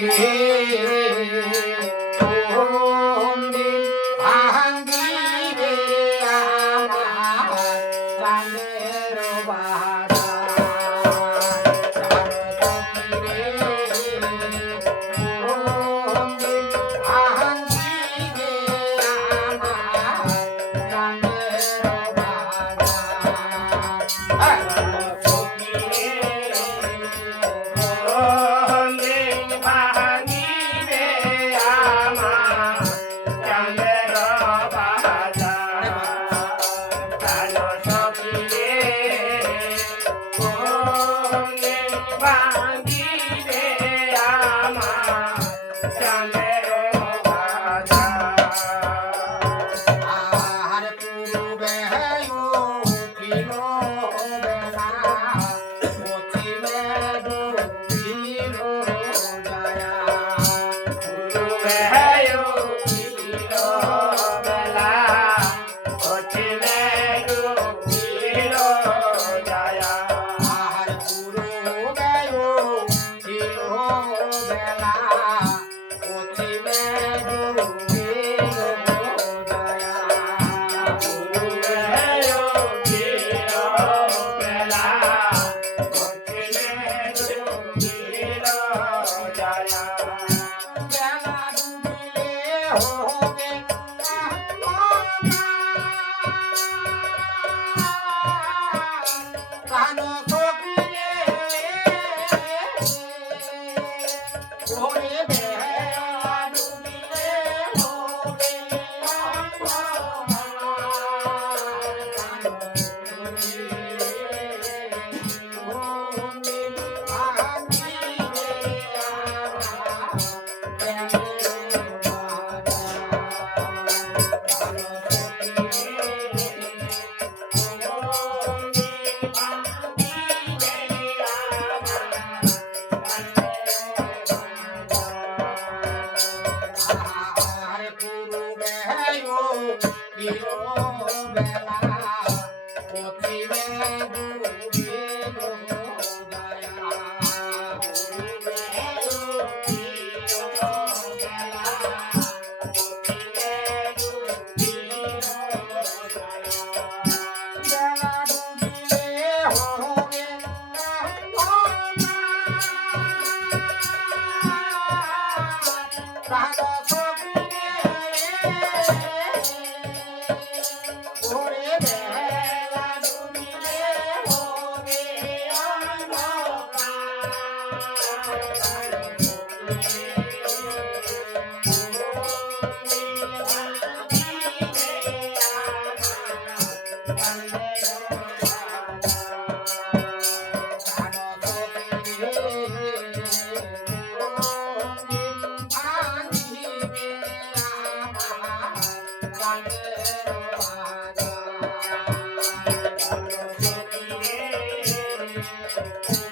Hey. Tranquila. Yeah. Thank you.